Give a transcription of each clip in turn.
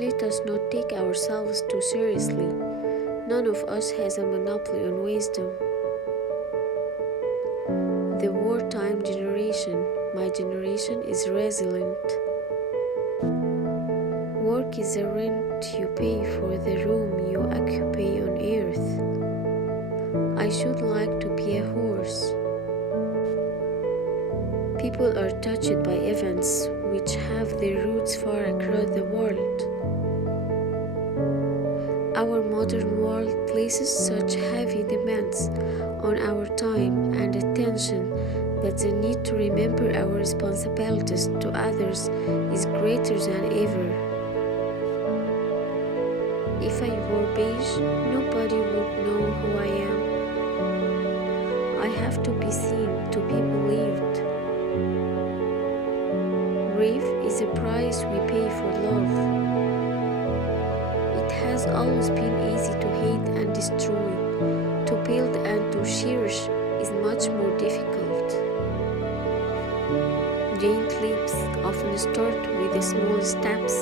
Let us not take ourselves too seriously. None of us has a monopoly on wisdom. The wartime generation, my generation, is resilient. Work is the rent you pay for the room you occupy on earth. I should like to be a horse. People are touched by events which have their roots far across the world. Our modern world places such heavy demands on our time and attention that the need to remember our responsibilities to others is greater than ever. If I wore beige, nobody would know who I am. I have to be seen, to be believed. Grief is a price we pay for love. It has always been easy to hate and destroy. To build and to cherish is much more difficult. Giant leaps often start with the small steps.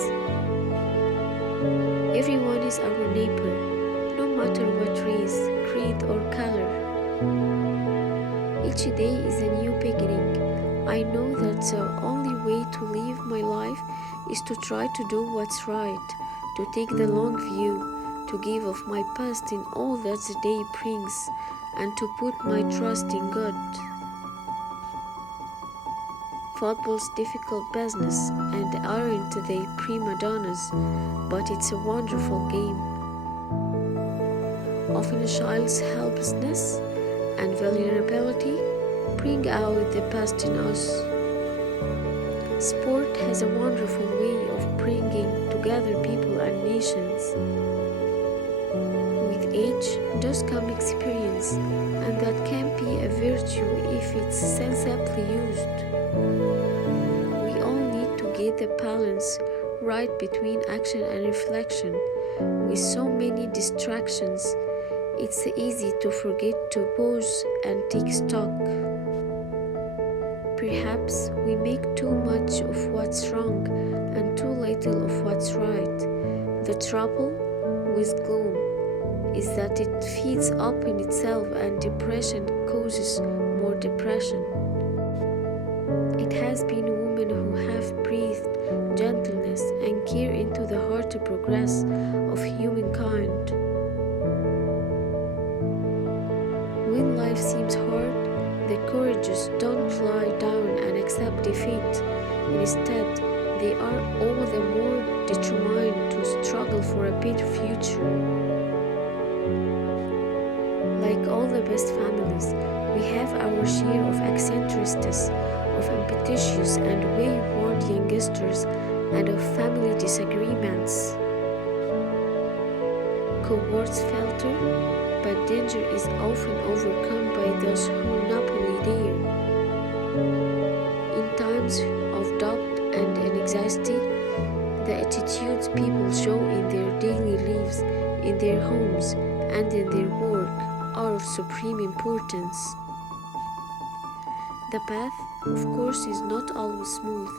Everyone is our neighbor, no matter what race, creed, or color. Each day is a new beginning. I know that the only way to live my life is to try to do what's right, to take the long view, to give of my past in all that the day brings, and to put my trust in God. Football's difficult business, and aren't they prima donnas, but it's a wonderful game. Often a child's helplessness and vulnerability bring out the best in us. Sport has a wonderful way of bringing together people and nations. With age does come experience, and that can be a virtue if it's sensibly used. We all need to get the balance right between action and reflection. With so many distractions, it's easy to forget to pause and take stock. Perhaps we make too much of what's wrong and too little of what's right. The trouble with gloom is that it feeds up in itself, and depression causes more depression. It has been women who have breathed gentleness and care into the heart progress of humankind. When life seems hard, the courageous don't lie down and accept defeat. Instead, they are all the more determined to struggle for a better future. Like all the best families, we have our share of eccentricities, of ambitious and wayward youngsters, and of family disagreements. Cowards falter, but danger is often overcome by those who nobly dare. In times of doubt and anxiety, the attitudes people show in their daily lives, in their homes, and in their work are of supreme importance. The path, of course, is not always smooth,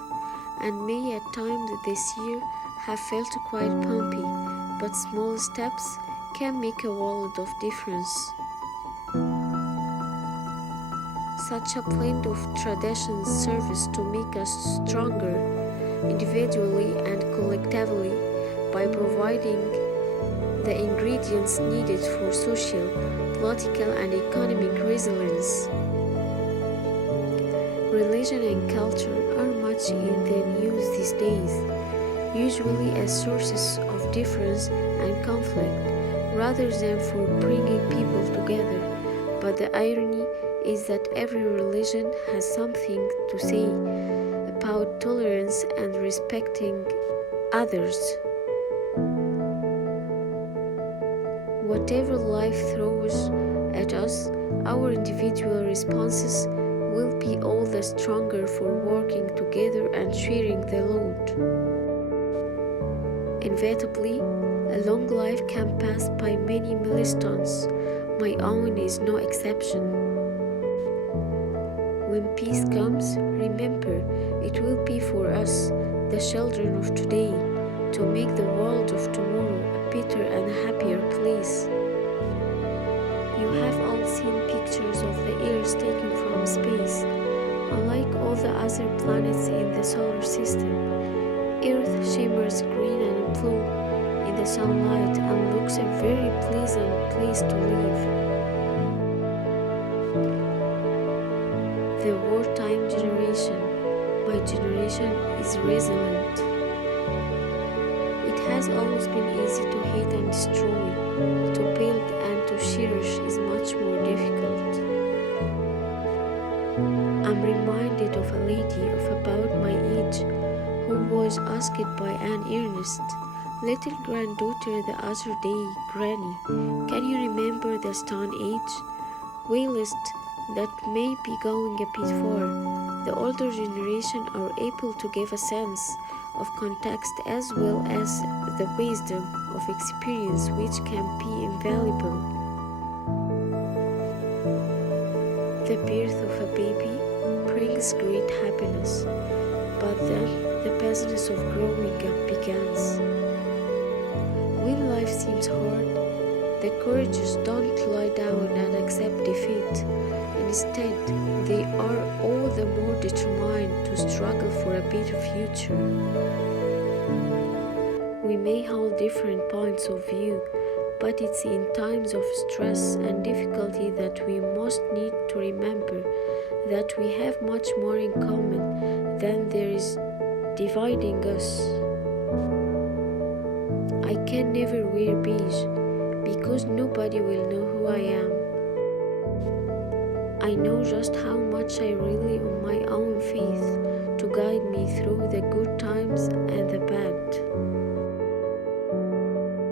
and may at times this year have felt quite bumpy, but small steps can make a world of difference. Such a blend of traditions serves to make us stronger, individually and collectively, by providing the ingredients needed for social, political, and economic resilience. Religion and culture are much in the news these days, usually as sources of difference and conflict, rather than for bringing people together. But the irony is that every religion has something to say about tolerance and respecting others. Whatever life throws at us, our individual responses will be all the stronger for working together and sharing the load. Inevitably, a long life can pass by many milestones. My own is no exception. When peace comes, remember, it will be for us, the children of today, to make the world of tomorrow a better and happier place. You have all seen pictures of the Earth taken from space. Unlike all the other planets in the solar system, Earth shimmers green and blue in the sunlight and looks a very pleasant place to live. The wartime generation, my generation, is resilient. It has always been easy to hate and destroy. To build and to cherish is much more difficult. I'm reminded of a lady of about my age who was asked by Anne Ernest, little granddaughter, the other day, Granny, can you remember the Stone Age? Whilst that may be going a bit far, the older generation are able to give a sense of context as well as the wisdom of experience, which can be invaluable. The birth of a baby brings great happiness, but then the business of growing up begins. When life seems hard, the courageous don't lie down and accept defeat. Instead, they are all the more determined to struggle for a better future. We may hold different points of view, but it's in times of stress and difficulty that we most need to remember that we have much more in common than there is dividing us. I can never wear beige because nobody will know who I am. I know just how much I rely on my own faith to guide me through the good times and the bad.